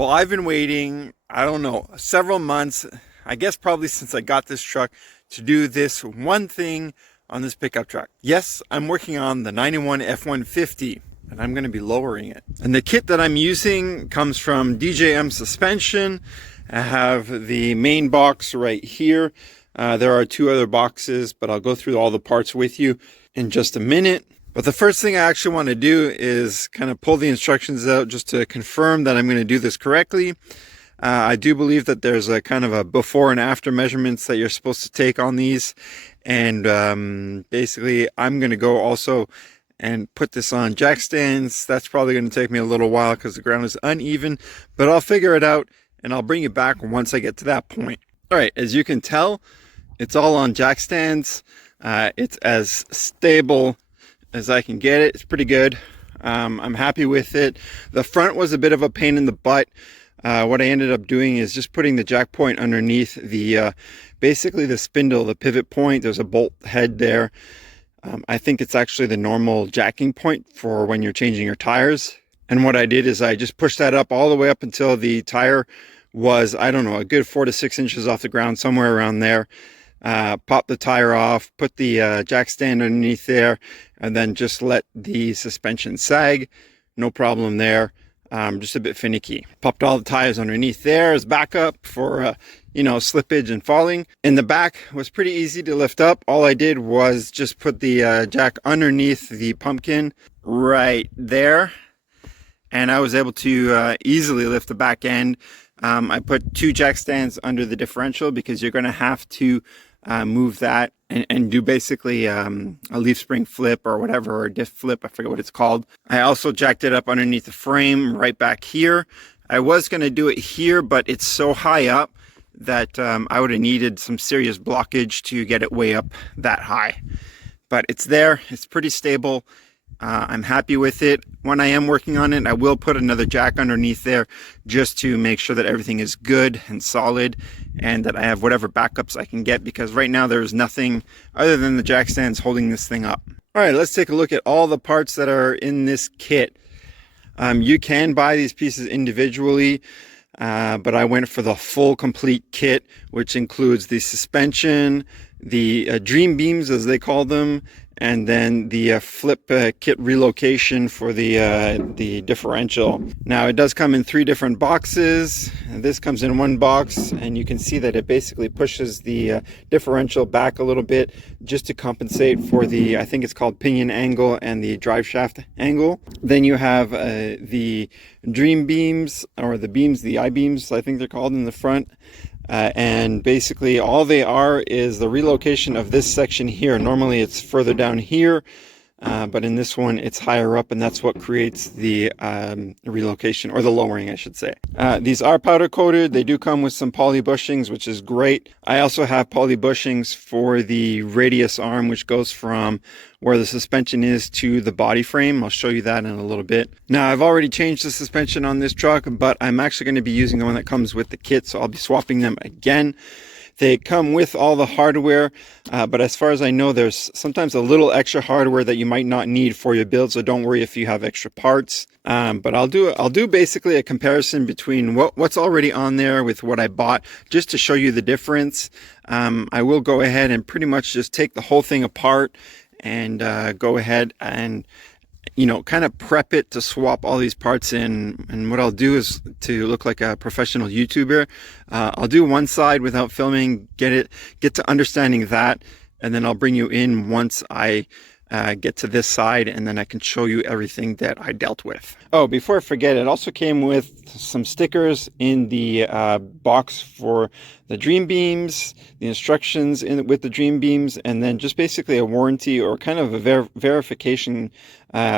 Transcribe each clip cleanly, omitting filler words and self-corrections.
Well, I've been waiting, I don't know, several months, I guess probably since I got this truck to do this one thing on this pickup truck. Yes, I'm working on the 91 F-150 and I'm going to be lowering it. And the kit that I'm using comes from DJM Suspension. I have the main box right here. There are two other boxes, but I'll go through all the parts with you in just a minute. But the first thing I actually want to do is kind of pull the instructions out just to confirm that I'm going to do this correctly. I do believe that there's a kind of a before and after measurements that you're supposed to take on these. And basically, I'm going to go also and put this on jack stands. That's probably going to take me a little while because the ground is uneven, but I'll figure it out and I'll bring you back once I get to that point. All right, as you can tell, it's all on jack stands. It's as stable as I can get it. It's pretty good. I'm happy with it. The front was a bit of a pain in the butt. What I ended up doing is just putting the jack point underneath the basically the spindle, the pivot point. There's a bolt head there. I think it's actually the normal jacking point for when you're changing your tires. And what I did is I just pushed that up all the way up until the tire was, I don't know, a good 4 to 6 inches off the ground, somewhere around there. Pop the tire off, put the jack stand underneath there, and then just let the suspension sag. No problem there. Just a bit finicky. Popped all the tires underneath there as backup for slippage and falling. In the back was pretty easy to lift up. All I did was just put the jack underneath the pumpkin right there, and I was able to easily lift the back end. I put 2 jack stands under the differential because you're going to have to move that and do basically a leaf spring flip or whatever, or a diff flip. I forget what it's called. I also jacked it up underneath the frame right back here. I was going to do it here, but it's so high up that I would have needed some serious blockage to get it way up that high. But it's there. It's pretty stable. I'm happy with it. When I am working on it, I will put another jack underneath there just to make sure that everything is good and solid and that I have whatever backups I can get, because right now there's nothing other than the jack stands holding this thing up. All right, let's take a look at all the parts that are in this kit. You can buy these pieces individually, but I went for the full complete kit, which includes the suspension, the dream beams as they call them, and then the flip kit relocation for the differential. Now it does come in 3 different boxes. This comes in 1 box, and you can see that it basically pushes the differential back a little bit just to compensate for the, I think it's called pinion angle and the drive shaft angle. Then you have the dream beams, or the beams, the I-beams I think they're called, in the front. And basically all they are is the relocation of this section here. Normally it's further down here, but in this one it's higher up, and that's what creates the relocation, or the lowering I should say. These are powder coated. They do come with some poly bushings, which is great. I also have poly bushings for the radius arm, which goes from where the suspension is to the body frame. I'll show you that in a little bit. Now I've already changed the suspension on this truck, but I'm actually going to be using the one that comes with the kit, so I'll be swapping them again. They come with all the hardware, but as far as I know, there's sometimes a little extra hardware that you might not need for your build, so don't worry if you have extra parts. But I'll do basically a comparison between what's already on there with what I bought, just to show you the difference. I will go ahead and pretty much just take the whole thing apart and go ahead and kind of prep it to swap all these parts in. And what I'll do is, to look like a professional YouTuber, I'll do one side without filming, get to understanding that, and then I'll bring you in once I get to this side, and then I can show you everything that I dealt with. Oh, before I forget, it also came with some stickers in the box for the dream beams, the instructions with the dream beams, and then just basically a warranty, or kind of a verification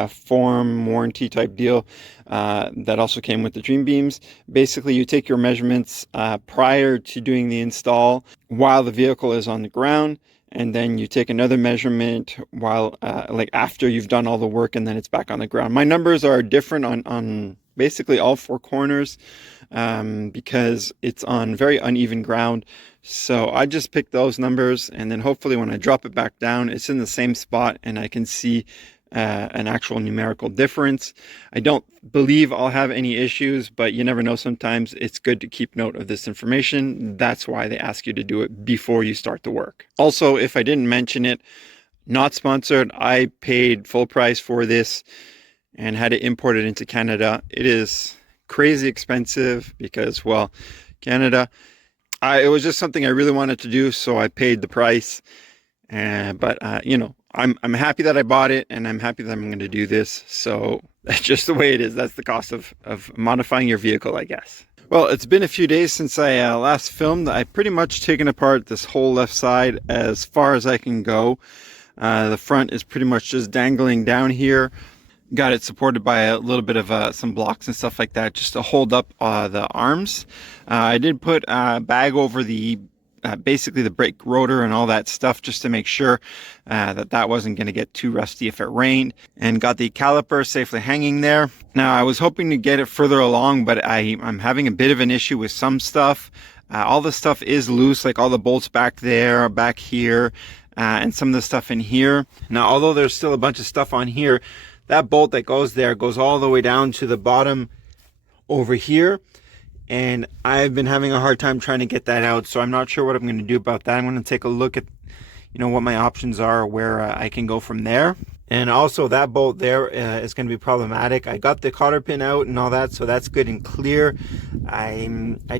form warranty type deal that also came with the dream beams. Basically, you take your measurements prior to doing the install while the vehicle is on the ground, and then you take another measurement while like after you've done all the work, and then it's back on the ground. My numbers are different on basically all 4 corners because it's on very uneven ground. So I just picked those numbers, and then hopefully when I drop it back down, it's in the same spot, and I can see an actual numerical difference. I don't believe I'll have any issues, but you never know. Sometimes it's good to keep note of this information. That's why they ask you to do it before you start the work. Also, if I didn't mention it, not sponsored, I paid full price for this and had to import it into Canada. It is crazy expensive because, well, Canada, it was just something I really wanted to do, so I paid the price. But you know, I'm happy that I bought it, and I'm happy that I'm going to do this. So that's just the way it is. That's the cost of modifying your vehicle, I guess. Well, it's been a few days since I last filmed. I've pretty much taken apart this whole left side as far as I can go. The front is pretty much just dangling down here. Got it supported by a little bit of some blocks and stuff like that just to hold up the arms. I did put a bag over the basically the brake rotor and all that stuff just to make sure that wasn't going to get too rusty if it rained, and got the caliper safely hanging there. Now I was hoping to get it further along, but I'm having a bit of an issue with some stuff. All the stuff is loose, like all the bolts back there, back here, and some of the stuff in here. Now, although there's still a bunch of stuff on here, that bolt that goes there goes all the way down to the bottom over here. And I've been having a hard time trying to get that out, so I'm not sure what I'm going to do about that. I'm going to take a look at, you know, what my options are, where I can go from there. And also that bolt there is going to be problematic. I got the cotter pin out and all that, so that's good and clear. I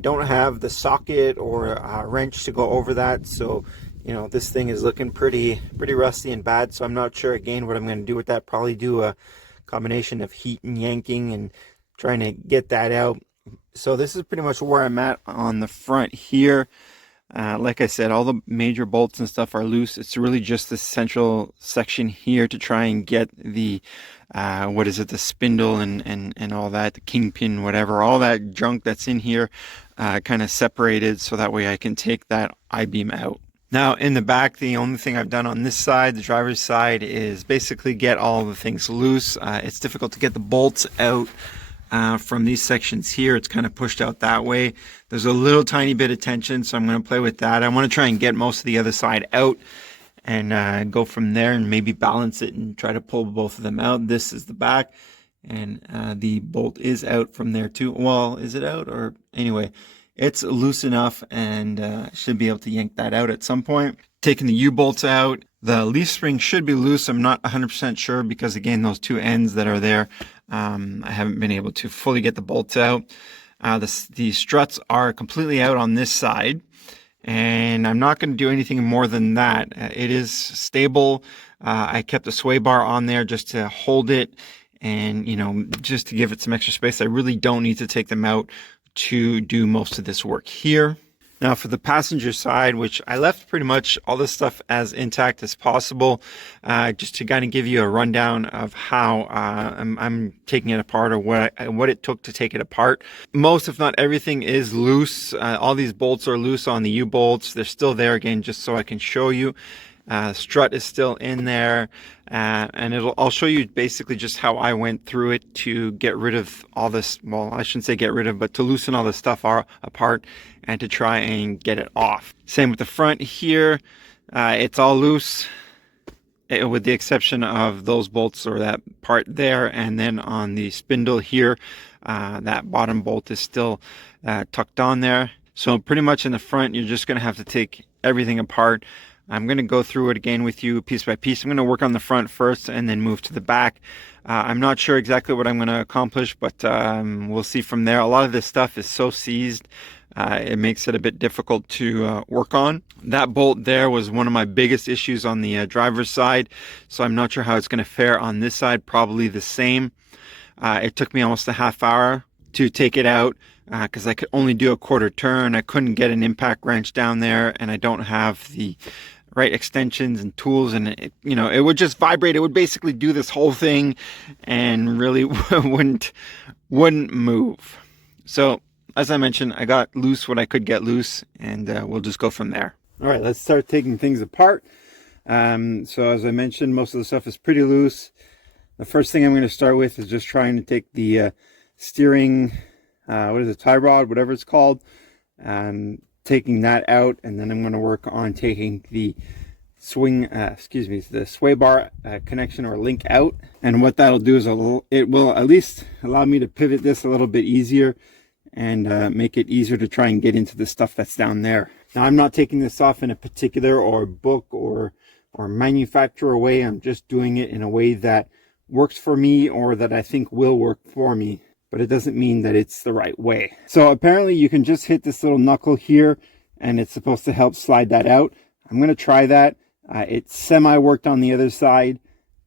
don't have the socket or a wrench to go over that, so you know, this thing is looking pretty rusty and bad. So I'm not sure again what I'm going to do with that. Probably do a combination of heat and yanking and trying to get that out. So this is pretty much where I'm at on the front here. Like I said, all the major bolts and stuff are loose. It's really just the central section here to try and get the what is it, the spindle and all that, the kingpin, whatever, all that junk that's in here kind of separated, so that way I can take that I-beam out. Now in the back, the only thing I've done on this side, the driver's side, is basically get all the things loose. It's difficult to get the bolts out from these sections here. It's kind of pushed out that way. There's a little tiny bit of tension, so I'm going to play with that. I want to try and get most of the other side out and go from there and maybe balance it and try to pull both of them out. This is the back, and the bolt is out from there too. Well, is it out? Or anyway, it's loose enough, and should be able to yank that out at some point. Taking the U-bolts out. The leaf spring should be loose. I'm not 100% sure because, again, those two ends that are there, I haven't been able to fully get the bolts out. The struts are completely out on this side, and I'm not going to do anything more than that. It is stable. I kept a sway bar on there just to hold it, and, you know, just to give it some extra space. I really don't need to take them out to do most of this work here. Now for the passenger side, which I left pretty much all this stuff as intact as possible, just to kind of give you a rundown of how I'm taking it apart, or what it took to take it apart. Most, if not everything, is loose. All these bolts are loose on the U-bolts. They're still there, again, just so I can show you. Strut is still in there, and I'll show you basically just how I went through it to get rid of all this. Well, I shouldn't say get rid of, but to loosen all this stuff apart and to try and get it off. Same with the front here. It's all loose, with the exception of those bolts, or that part there, and then on the spindle here, that bottom bolt is still tucked on there. So pretty much in the front, you're just going to have to take everything apart. I'm going to go through it again with you piece by piece. I'm going to work on the front first and then move to the back. I'm not sure exactly what I'm going to accomplish, but we'll see from there. A lot of this stuff is so seized, it makes it a bit difficult to work on. That bolt there was one of my biggest issues on the driver's side, so I'm not sure how it's going to fare on this side. Probably the same. It took me almost a half hour to take it out, because I could only do a quarter turn. I couldn't get an impact wrench down there, and I don't have the right extensions and tools, and it, you know, it would just vibrate. It would basically do this whole thing and really wouldn't move. So as I mentioned, I got loose what I could get loose, and we'll just go from there. All right, let's start taking things apart. So as I mentioned, most of the stuff is pretty loose. The first thing I'm going to start with is just trying to take the steering, what is it, tie rod, whatever it's called, taking that out, and then I'm going to work on taking the the sway bar connection or link out. And what that'll do is it will at least allow me to pivot this a little bit easier and make it easier to try and get into the stuff that's down there. Now, I'm not taking this off in a particular or book or manufacturer way. I'm just doing it in a way that works for me or that I think will work for me, but it doesn't mean that it's the right way. So apparently you can just hit this little knuckle here and it's supposed to help slide that out. I'm going to try that. It semi-worked on the other side,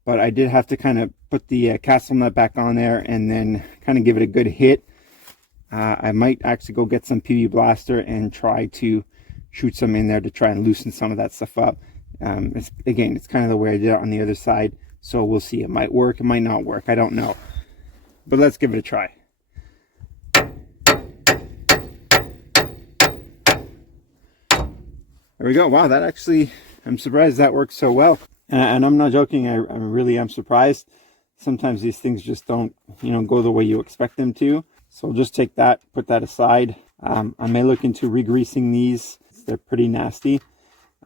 but I did have to kind of put the castle nut back on there and then kind of give it a good hit. I might actually go get some PB Blaster and try to shoot some in there to try and loosen some of that stuff up. It's kind of the way I did it on the other side, so we'll see. It might work, it might not work, I don't know, but let's give it a try. There we go. Wow, that actually, I'm surprised that works so well, and I'm not joking. I really am surprised. Sometimes these things just don't go the way you expect them to. So just take that, put that aside. I may look into re-greasing these. They're pretty nasty.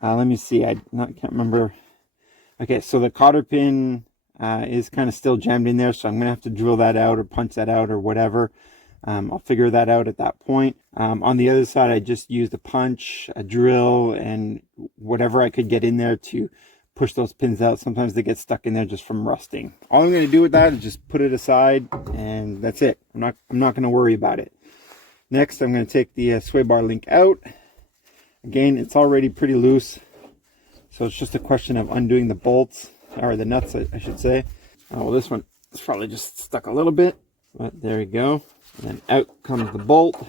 Let me see. I can't remember. Okay, so the cotter pin is kind of still jammed in there, so I'm gonna have to drill that out or punch that out or whatever. I'll figure that out at that point. On the other side, I just used a punch, a drill, and whatever I could get in there to push those pins out. Sometimes they get stuck in there just from rusting. All I'm going to do with that is just put it aside, and that's it. I'm not going to worry about it. Next, I'm going to take the sway bar link out. Again, it's already pretty loose, so it's just a question of undoing the bolts, or the nuts, I should say. Well, this one is probably just stuck a little bit, but there we go. And then out comes the bolt,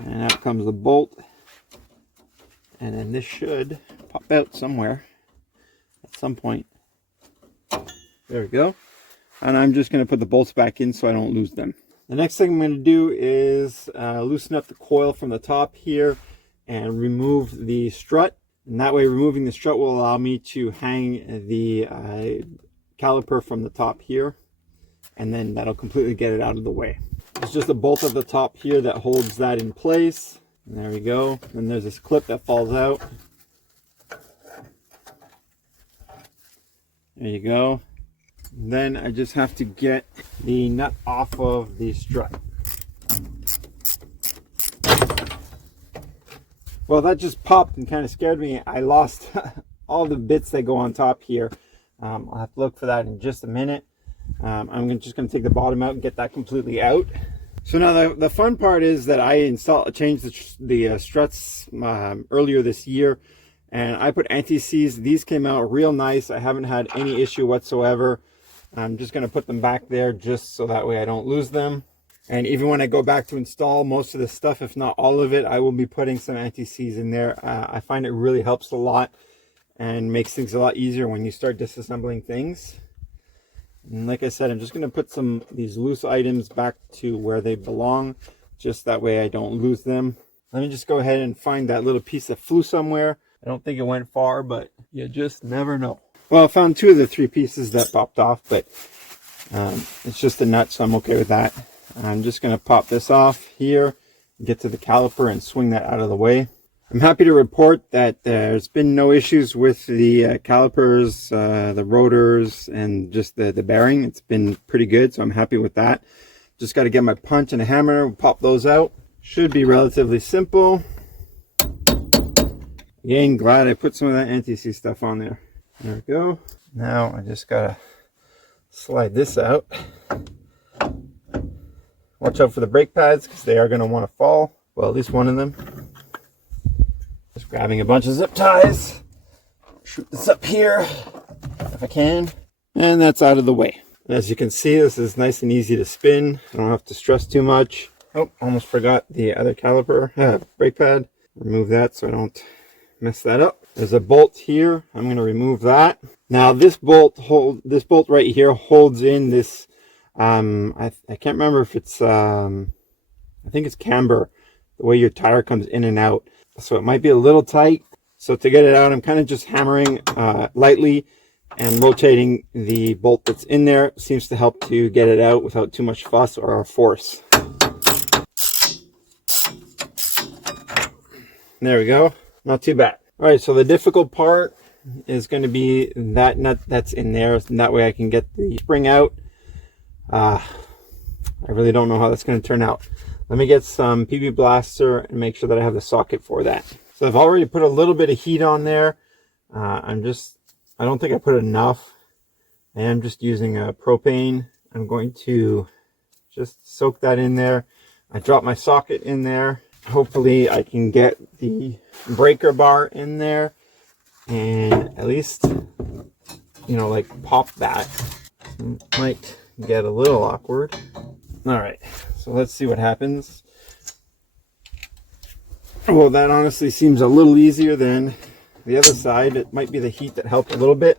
and out comes the bolt, and then this should pop out somewhere at some point. There we go. And I'm just going to put the bolts back in so I don't lose them. The next thing I'm going to do is loosen up the coil from the top here and remove the strut. And that way, removing the strut will allow me to hang the caliper from the top here, and then that'll completely get it out of the way. It's just a bolt at the top here that holds that in place. And there we go. And there's this clip that falls out. There you go. And then I just have to get the nut off of the strut. Well, that just popped and kind of scared me. I lost all the bits that go on top here. I'll have to look for that in just a minute. I'm just going to take the bottom out and get that completely out. So now the fun part is that I changed the struts earlier this year, and I put anti-seize. These came out real nice. I haven't had any issue whatsoever. I'm just going to put them back there just so that way I don't lose them. And even when I go back to install most of the stuff, if not all of it, I will be putting some anti-seize in there. I find it really helps a lot and makes things a lot easier when you start disassembling things. And like I said, I'm just going to put these loose items back to where they belong, just that way I don't lose them. Let me just go ahead and find that little piece that flew somewhere. I don't think it went far, but you just never know. Well, I found 2 of the 3 pieces that popped off, but it's just a nut, so I'm okay with that. I'm just going to pop this off here, get to the caliper and swing that out of the way. I'm happy to report that there's been no issues with the calipers, the rotors, and just the bearing. It's been pretty good, so I'm happy with that. Just got to get my punch and a hammer, pop those out. Should be relatively simple. Again, glad I put some of that anti-seize stuff on there. There we go. Now I just got to slide this out. Watch out for the brake pads because they are going to want to fall. Well, at least one of them. Just grabbing a bunch of zip ties. Shoot this up here if I can. And that's out of the way. And as you can see, this is nice and easy to spin. I don't have to stress too much. Oh, almost forgot the other caliper, brake pad. Remove that so I don't mess that up. There's a bolt here. I'm going to remove that. Now this bolt right here holds in this. I can't remember if it's I think it's camber, the way your tire comes in and out, so it might be a little tight. So to get it out, I'm kind of just hammering lightly and rotating the bolt that's in there. Seems to help to get it out without too much fuss or force. There we go. Not too bad. All right, so the difficult part is going to be that nut that's in there, and that way I can get the spring out. I really don't know how that's going to turn out. Let me get some PB Blaster and make sure that I have the socket for that. So I've already put a little bit of heat on there. I don't think I put enough. I am just using propane. I'm going to just soak that in there. I dropped my socket in there. Hopefully I can get the breaker bar in there and at least, you know, like pop that. It might get a little awkward. All right, so let's see what happens. Well, that honestly seems a little easier than the other side. It might be the heat that helped a little bit,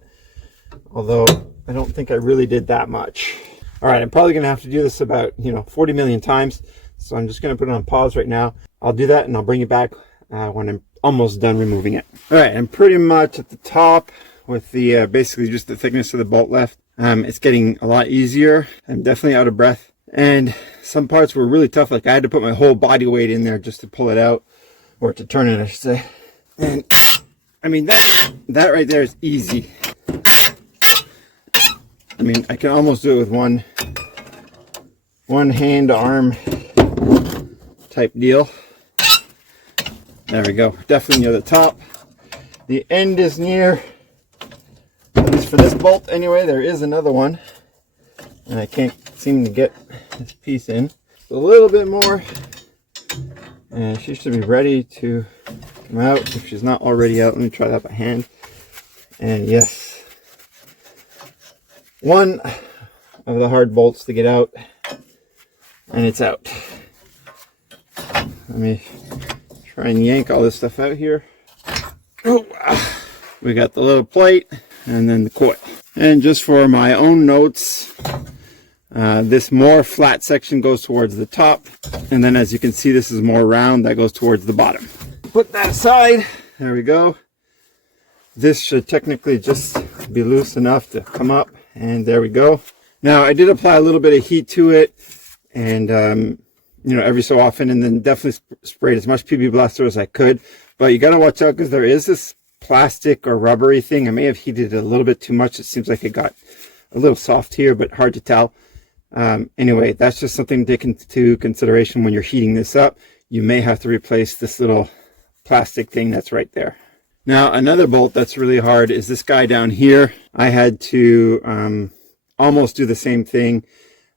although I don't think I really did that much. All right, I'm probably gonna have to do this about, 40 million times. So I'm just gonna put it on pause right now. I'll do that and I'll bring you back when I'm almost done removing it. All right, I'm pretty much at the top with the basically just the thickness of the bolt left. It's getting a lot easier. I'm definitely out of breath. And some parts were really tough. Like I had to put my whole body weight in there just to pull it out, or to turn it, I should say. And I mean, that right there is easy. I mean, I can almost do it with one hand arm type deal. There we go. Definitely near the top. The end is near, at least for this bolt anyway. There is another one, and I can't seem to get this piece in. A little bit more, and she should be ready to come out if she's not already out. Let me try that by hand. And yes, one of the hard bolts to get out, and it's out. Let me try and yank all this stuff out here. Oh, we got the little plate and then the coil. And just for my own notes, this more flat section goes towards the top, and then as you can see, this is more round that goes towards the bottom. Put that aside. There we go. This should technically just be loose enough to come up, and there we go. Now I did apply a little bit of heat to it, and every so often, and then definitely sprayed as much PB Blaster as I could. But you got to watch out because there is this plastic or rubbery thing. I may have heated it a little bit too much. It seems like it got a little soft here, but hard to tell. Anyway, that's just something to take into consideration when you're heating this up. You may have to replace this little plastic thing that's right there. Now, another bolt that's really hard is this guy down here. I had to almost do the same thing.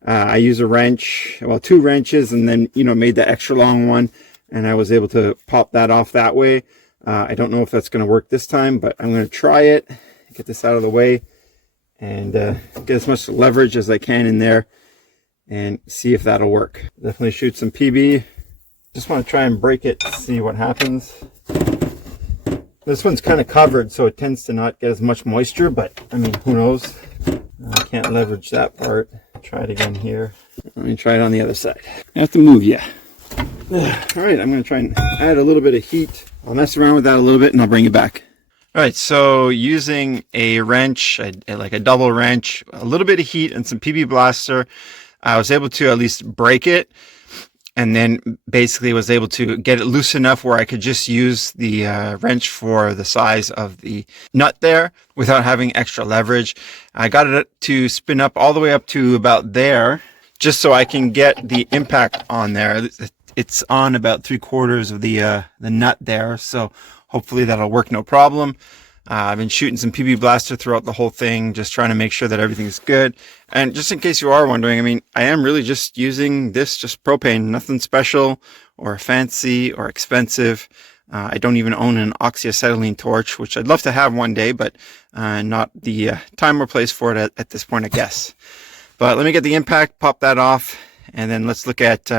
I use a wrench, well, 2 wrenches, and then, made the extra long one, and I was able to pop that off that way. I don't know if that's going to work this time, but I'm going to try it, get this out of the way, and get as much leverage as I can in there, and see if that'll work. Definitely shoot some PB. Just want to try and break it, see what happens. This one's kind of covered, so it tends to not get as much moisture, but I mean, who knows? I can't leverage that part. Try it again here. Let me try it on the other side. I have to move you. All right, I'm going to try and add a little bit of heat. I'll mess around with that a little bit and I'll bring it back. All right, so using a wrench, like a double wrench, a little bit of heat and some PB Blaster, I was able to at least break it, and then basically was able to get it loose enough where I could just use the wrench for the size of the nut there without having extra leverage. I got it to spin up all the way up to about there, just so I can get the impact on there. It's on about 3/4 of the nut there, so hopefully that'll work no problem. I've been shooting some PB Blaster throughout the whole thing, just trying to make sure that everything's good. And just in case you are wondering, I mean, I am really just using this, just propane, nothing special or fancy or expensive. I don't even own an oxyacetylene torch, which I'd love to have one day, but not the time or place for it at this point, I guess. But let me get the impact, pop that off, and then let's look at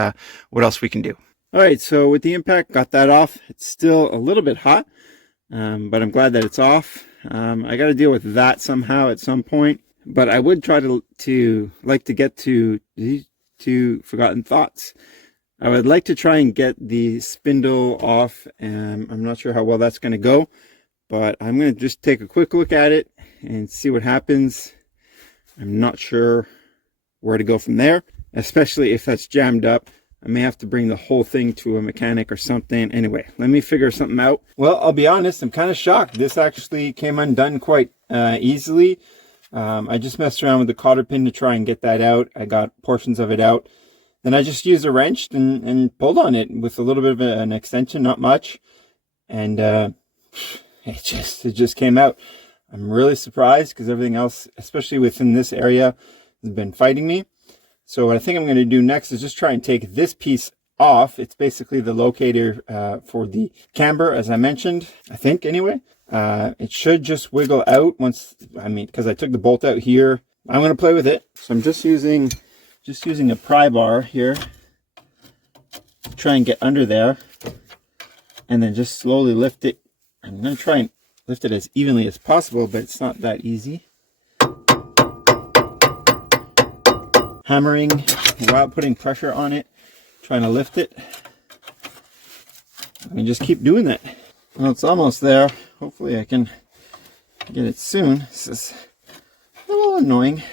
what else we can do. All right, so with the impact, got that off. It's still a little bit hot. But I'm glad that it's off. I got to deal with that somehow at some point. But I would try to get to these 2 forgotten thoughts. I would like to try and get the spindle off, and I'm not sure how well that's going to go. But I'm going to just take a quick look at it and see what happens. I'm not sure where to go from there, especially if that's jammed up. I may have to bring the whole thing to a mechanic or something. Anyway, let me figure something out. Well, I'll be honest, I'm kind of shocked. This actually came undone quite easily. I just messed around with the cotter pin to try and get that out. I got portions of it out. Then I just used a wrench and pulled on it with a little bit of an extension, not much. And it just came out. I'm really surprised because everything else, especially within this area, has been fighting me. So what I think I'm going to do next is just try and take this piece off. It's basically the locator for the camber, as I mentioned, I think anyway. It should just wiggle out once, because I took the bolt out here. I'm going to play with it. So I'm just using a pry bar here to try and get under there and then just slowly lift it. I'm going to try and lift it as evenly as possible, but it's not that easy. Hammering while putting pressure on it, trying to lift it. I can just keep doing that. Well, it's almost there. Hopefully I can get it soon. This is a little annoying.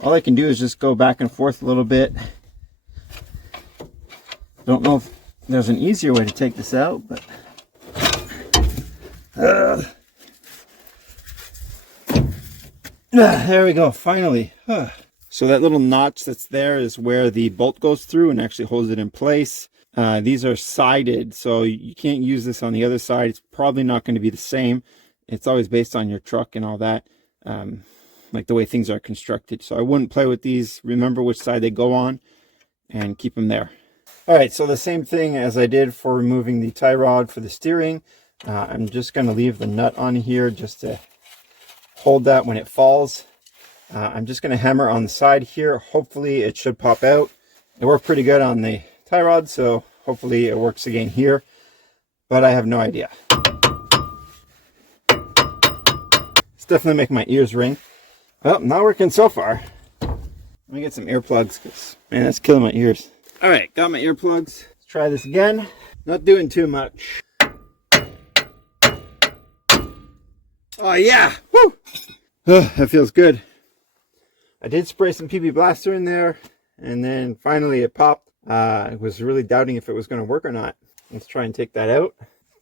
All I can do is just go back and forth a little bit. Don't know if there's an easier way to take this out, but there we go, finally. So that little notch that's there is where the bolt goes through and actually holds it in place. These are sided, so you can't use this on the other side. It's probably not going to be the same. It's always based on your truck and all that, like the way things are constructed. So I wouldn't play with these. Remember which side they go on and keep them there. All right, so the same thing as I did for removing the tie rod for the steering. I'm just going to leave the nut on here just to hold that when it falls. I'm just going to hammer on the side here. Hopefully it should pop out. It worked pretty good on the tie rod, so hopefully it works again here, but I have no idea. It's definitely making my ears ring. Well, not working so far. Let me get some earplugs because, man, that's killing my ears. All right, got my earplugs. Let's try this again. Not doing too much. Oh yeah, woo! Oh, that feels good. I did spray some PB Blaster in there, and then finally it popped. I was really doubting if it was going to work or not. Let's try and take that out.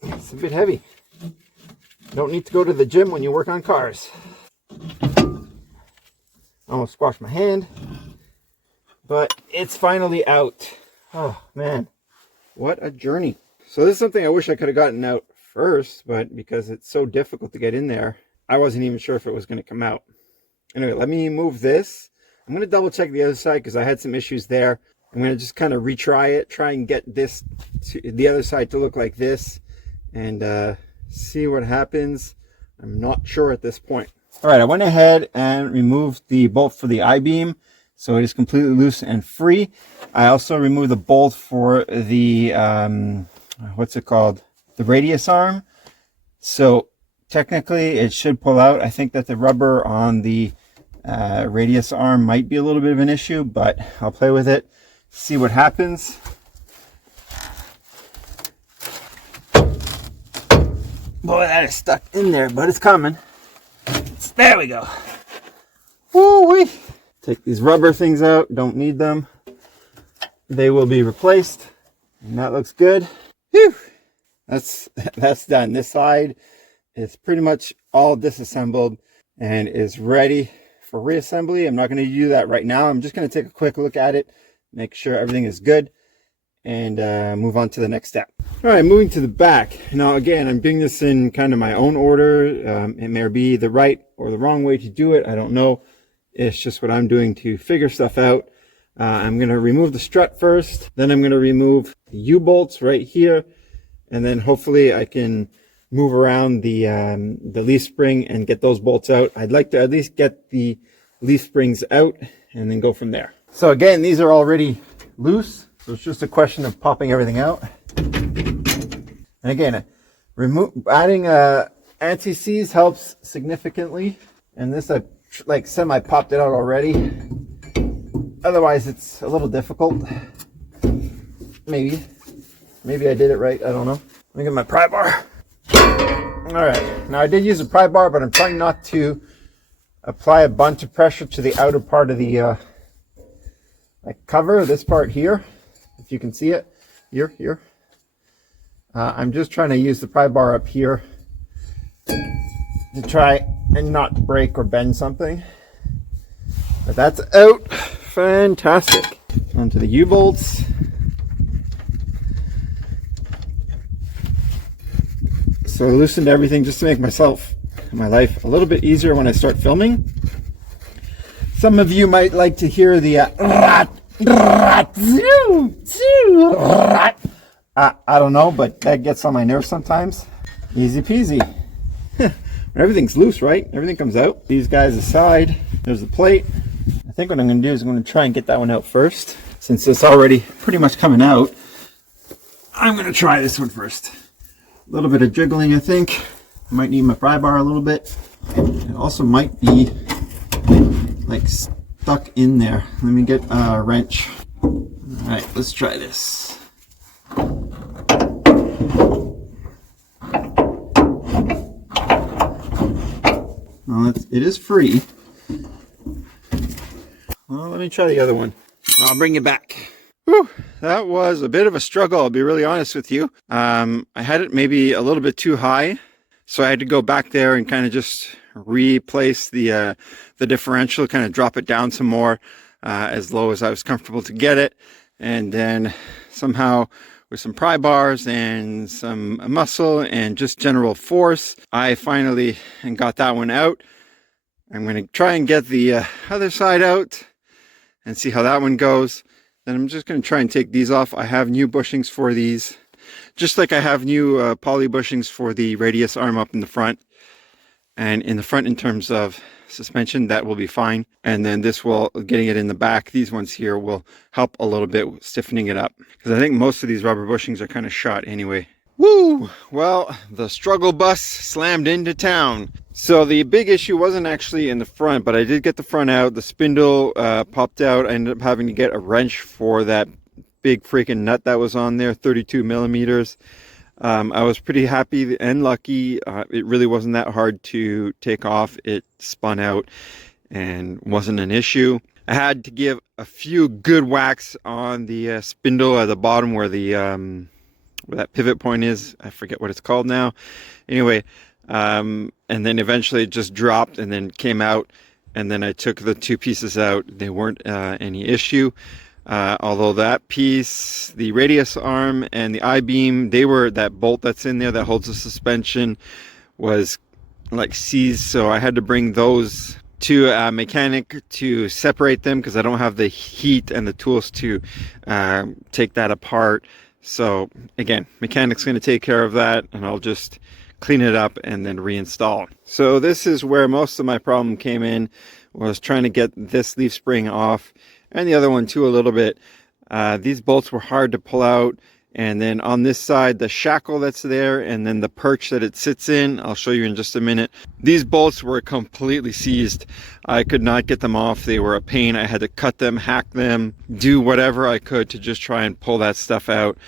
It's a bit heavy. Don't need to go to the gym when you work on cars. Almost squashed my hand, but it's finally out. Oh man, what a journey. So this is something I wish I could have gotten out first, but because it's so difficult to get in there, I wasn't even sure if it was going to come out. Anyway, let me move this. I'm going to double check the other side because I had some issues there. I'm going to just kind of retry it, try and get this to the other side to look like this, and see what happens. I'm not sure at this point. All right, I went ahead and removed the bolt for the I-beam, so it is completely loose and free. I also removed the bolt for the what's it called? The radius arm. So technically it should pull out. I think that the rubber on the radius arm might be a little bit of an issue, but I'll play with it, see what happens. Boy, that is stuck in there, but it's coming. There we go. Woo-wee. Take these rubber things out, don't need them. They will be replaced, and that looks good. Whew. That's done. This side is pretty much all disassembled and is ready for reassembly. I'm not going to do that right now. I'm just going to take a quick look at it, make sure everything is good, and move on to the next step. All right, moving to the back. Now again, I'm doing this in kind of my own order. It may be the right or the wrong way to do it. I don't know. It's just what I'm doing to figure stuff out. I'm going to remove the strut first. Then I'm going to remove the U-bolts right here. And then hopefully I can move around the leaf spring and get those bolts out. I'd like to at least get the leaf springs out and then go from there. So again, these are already loose. So it's just a question of popping everything out. And again, adding anti-seize helps significantly. And this I like semi-popped it out already. Otherwise, it's a little difficult. Maybe I did it right. I don't know. Let me get my pry bar. All right. Now I did use a pry bar, but I'm trying not to apply a bunch of pressure to the outer part of the like cover, this part here. if you can see it, here. I'm just trying to use the pry bar up here to try and not break or bend something. But that's out. Fantastic. Onto the U-bolts. So I loosened everything just to make my life a little bit easier when I start filming. Some of you might like to hear the I don't know, but that gets on my nerves sometimes. Easy peasy. Everything's loose, right? Everything comes out. These guys aside, there's the plate. I think what I'm going to do is I'm going to try and get that one out first. Since it's already pretty much coming out, I'm going to try this one first. A little bit of jiggling, I think. I might need my pry bar a little bit. It also might be like stuck in there. Let me get a wrench. All right, let's try this. Well, it is free. Well, let me try the other one. I'll bring it back. Whew, that was a bit of a struggle, I'll be really honest with you. I had it maybe a little bit too high, so I had to go back there and kind of just replace the differential, kind of drop it down some more, as low as I was comfortable to get it. And then somehow with some pry bars and some muscle and just general force, I finally got that one out. I'm going to try and get the other side out and see how that one goes. Then I'm just going to try and take these off. I have new bushings for these, just like I have new poly bushings for the radius arm up in the front. And in the front, in terms of suspension, that will be fine. And then this will, getting it in the back, these ones here will help a little bit with stiffening it up, because I think most of these rubber bushings are kind of shot anyway. Woo! Well, the struggle bus slammed into town. So the big issue wasn't actually in the front, but I did get the front out. The spindle popped out. I ended up having to get a wrench for that big freaking nut that was on there, 32 millimeters. I was pretty happy and lucky. It really wasn't that hard to take off. It spun out and wasn't an issue. I had to give a few good whacks on the spindle at the bottom where the where that pivot point is. I forget what it's called now. Anyway, and then eventually it just dropped and then came out. And then I took the two pieces out. They weren't any issue. Although that piece, the radius arm and the I-beam, that bolt that's in there that holds the suspension was like seized. So I had to bring those to a mechanic to separate them, because I don't have the heat and the tools to take that apart. So again, mechanic's going to take care of that, and I'll just clean it up and then reinstall. So this is where most of my problem came in, was trying to get this leaf spring off, and the other one too a little bit. These bolts were hard to pull out, and then on this side, the shackle that's there, and then the perch that it sits in, I'll show you in just a minute. These bolts were completely seized. I could not get them off. They were a pain. I had to cut them, hack them, do whatever I could to just try and pull that stuff out.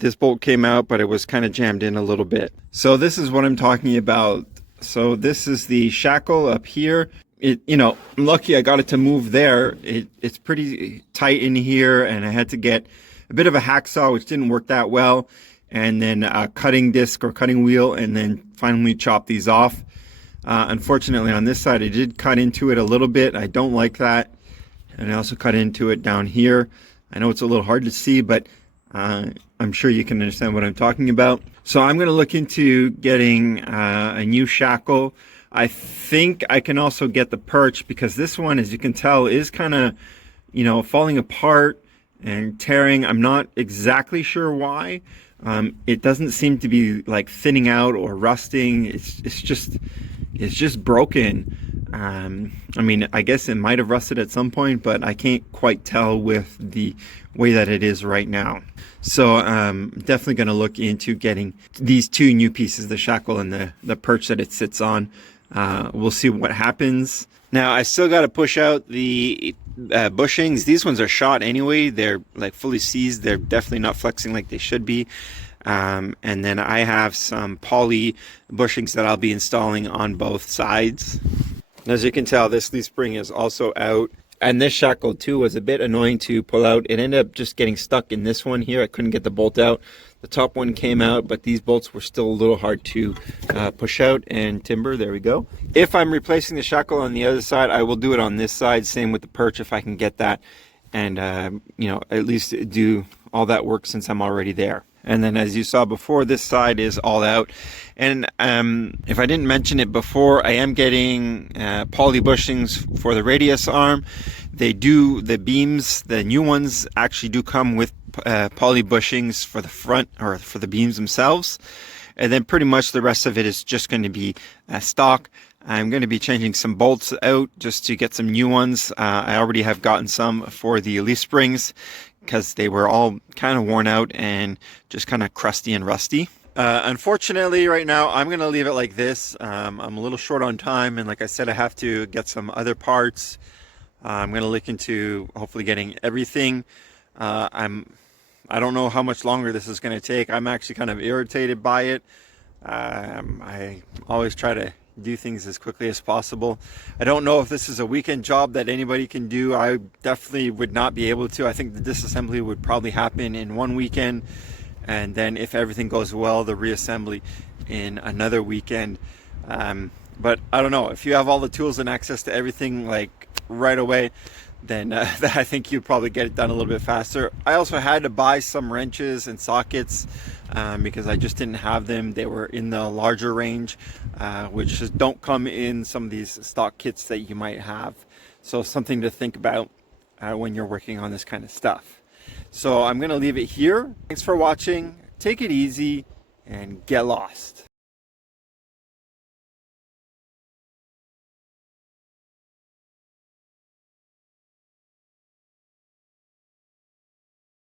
This bolt came out, but it was kind of jammed in a little bit. So this is what I'm talking about. So this is the shackle up here. I'm lucky I got it to move there. It's pretty tight in here, and I had to get a bit of a hacksaw, which didn't work that well, and then a cutting disc or cutting wheel, and then finally chop these off. Unfortunately, on this side, I did cut into it a little bit. I don't like that. And I also cut into it down here. I know it's a little hard to see, but I'm sure you can understand what I'm talking about. So I'm going to look into getting a new shackle. I think I can also get the perch, because this one, as you can tell, is kind of, falling apart and tearing. I'm not exactly sure why. It doesn't seem to be like thinning out or rusting. It's just broken. I mean, I guess it might have rusted at some point, but I can't quite tell with the way that it is right now. So I'm definitely going to look into getting these two new pieces, the shackle and the perch that it sits on. We'll see what happens. Now, I still got to push out the bushings. These ones are shot anyway. They're like fully seized. They're definitely not flexing like they should be. And then I have some poly bushings that I'll be installing on both sides. And as you can tell, this leaf spring is also out. And this shackle too was a bit annoying to pull out. It ended up just getting stuck in this one here. I couldn't get the bolt out. The top one came out, but these bolts were still a little hard to push out and timber. There we go. If I'm replacing the shackle on the other side, I will do it on this side. Same with the perch if I can get that, and you know, at least do all that work since I'm already there. And then as you saw before, this side is all out. And if I didn't mention it before, I am getting poly bushings for the radius arm. They do, the beams, the new ones actually do come with poly bushings for the front, or for the beams themselves. And then pretty much the rest of it is just going to be stock. I'm going to be changing some bolts out just to get some new ones. I already have gotten some for the leaf springs, because they were all kind of worn out and just kind of crusty and rusty. Unfortunately, right now, I'm going to leave it like this. I'm a little short on time, and like I said, I have to get some other parts. I'm going to look into hopefully getting everything. I don't know how much longer this is going to take. I'm actually kind of irritated by it. I always try to do things as quickly as possible. I don't know if this is a weekend job that anybody can do. I definitely would not be able to. I think the disassembly would probably happen in one weekend, and then if everything goes well, the reassembly in another weekend. But I don't know, if you have all the tools and access to everything like right away, then I think you'd probably get it done a little bit faster. I also had to buy some wrenches and sockets because I just didn't have them. They were in the larger range, which just don't come in some of these stock kits that you might have. So something to think about when you're working on this kind of stuff. So I'm going to leave it here. Thanks for watching. Take it easy and get lost.